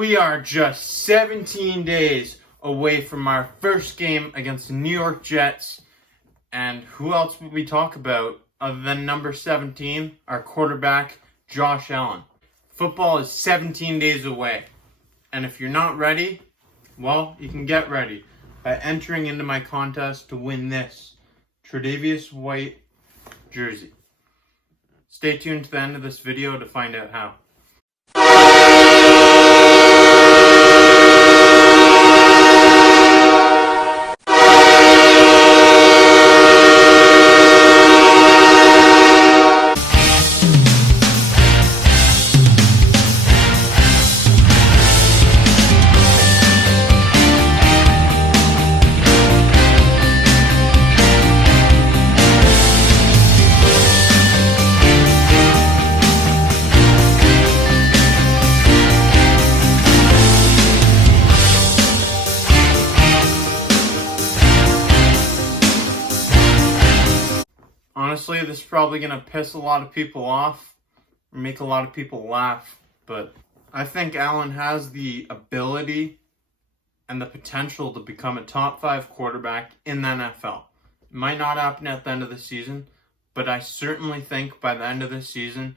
We are just 17 days away from our first game against the New York Jets. And who else would we talk about other than number 17, our quarterback, Josh Allen? Football is 17 days away. And if you're not ready, well, you can get ready by entering into my contest to win this Tre'Davious White jersey. Stay tuned to the end of this video to find out how. Honestly, this is probably going to piss a lot of people off, or make a lot of people laugh, but I think Allen has the ability and the potential to become a top 5 quarterback in the NFL. It might not happen at the end of the season, but I certainly think by the end of this season,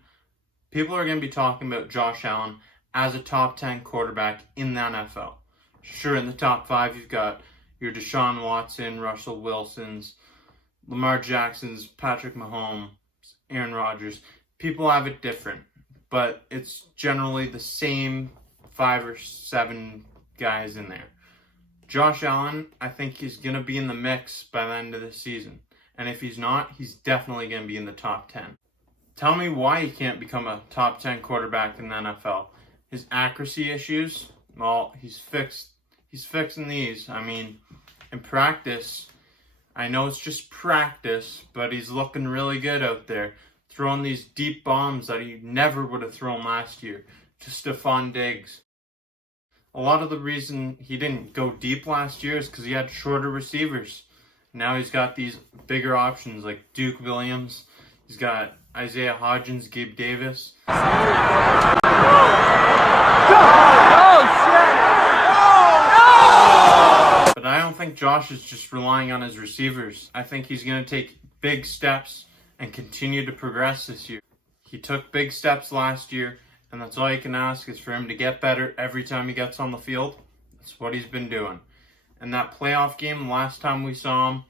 people are going to be talking about Josh Allen as a top 10 quarterback in the NFL. Sure, in the top 5, you've got your Deshaun Watson, Russell Wilsons, Lamar Jackson's, Patrick Mahomes, Aaron Rodgers. People have it different, but it's generally the same 5 or 7 guys in there. Josh Allen, I think he's going to be in the mix by the end of the season. And if he's not, he's definitely going to be in the top 10. Tell me why he can't become a top 10 quarterback in the NFL. His accuracy issues, well, he's fixing these. I mean, in practice, I know it's just practice, but he's looking really good out there, throwing these deep bombs that he never would have thrown last year to Stefon Diggs. A lot of the reason he didn't go deep last year is because he had shorter receivers. Now he's got these bigger options like Duke Williams. He's got Isaiah Hodgins, Gabe Davis. But I don't think Josh is just relying on his receivers. I think he's going to take big steps and continue to progress this year. He took big steps last year, and that's all you can ask is for him to get better every time he gets on the field. That's what he's been doing. And that playoff game, last time we saw him,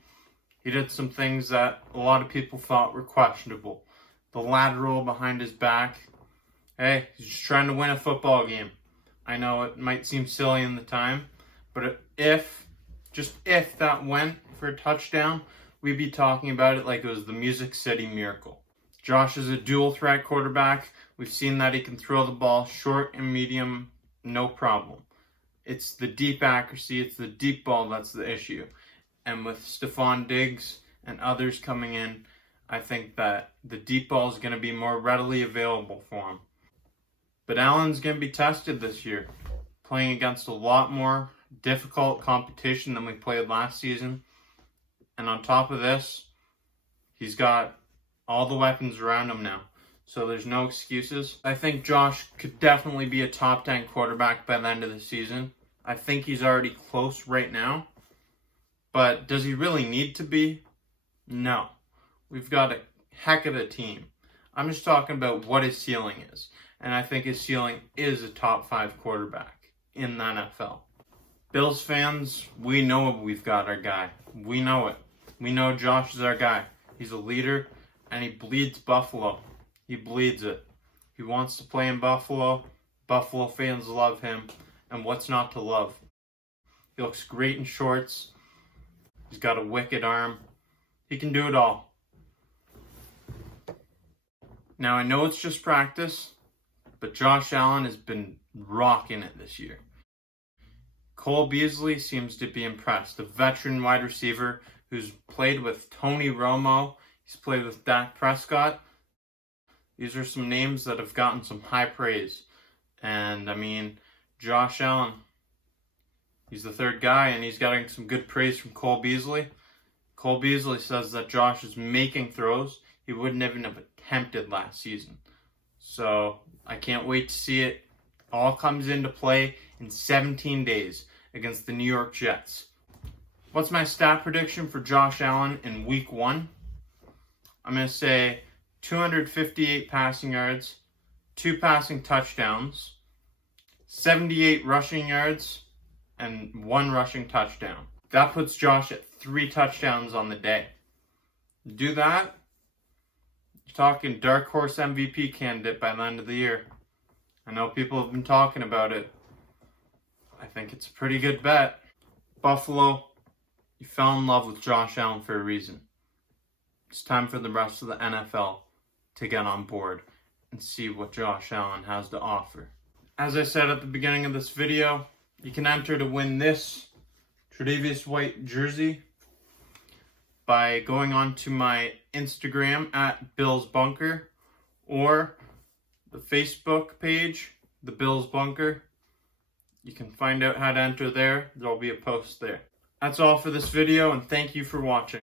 he did some things that a lot of people thought were questionable. The lateral behind his back. Hey, he's just trying to win a football game. I know it might seem silly in the time, but if that went for a touchdown, we'd be talking about it like it was the Music City Miracle. Josh is a dual threat quarterback. We've seen that he can throw the ball short and medium, no problem. It's the deep accuracy, it's the deep ball that's the issue. And with Stefon Diggs and others coming in, I think that the deep ball is going to be more readily available for him. But Allen's going to be tested this year, playing against a lot more difficult competition than we played last season. And on top of this, he's got all the weapons around him now. So there's no excuses. I think Josh could definitely be a top 10 quarterback by the end of the season. I think he's already close right now. But does he really need to be? No. We've got a heck of a team. I'm just talking about what his ceiling is. And I think his ceiling is a top 5 quarterback in the NFL. Bills fans, we know we've got our guy. We know it. We know Josh is our guy. He's a leader, and he bleeds Buffalo. He bleeds it. He wants to play in Buffalo. Buffalo fans love him. And what's not to love? He looks great in shorts. He's got a wicked arm. He can do it all. Now, I know it's just practice, but Josh Allen has been rocking it this year. Cole Beasley seems to be impressed. A veteran wide receiver who's played with Tony Romo. He's played with Dak Prescott. These are some names that have gotten some high praise. And, I mean, Josh Allen, he's the third guy, and he's getting some good praise from Cole Beasley. Cole Beasley says that Josh is making throws he wouldn't even have attempted last season. So, I can't wait to see it all comes into play in 17 days against the New York Jets. What's my stat prediction for Josh Allen in week 1? I'm going to say 258 passing yards, 2 passing touchdowns, 78 rushing yards, and 1 rushing touchdown. That puts Josh at 3 touchdowns on the day. Do that, you're talking dark horse MVP candidate by the end of the year. I know people have been talking about it. I think it's a pretty good bet. Buffalo, you fell in love with Josh Allen for a reason. It's time for the rest of the NFL to get on board and see what Josh Allen has to offer. As I said at the beginning of this video, you can enter to win this Tre'Davious White jersey by going on to my Instagram at Bills Bunker or the Facebook page, The Bills Bunker. You can find out how to enter there. There'll be a post there. That's all for this video, and thank you for watching.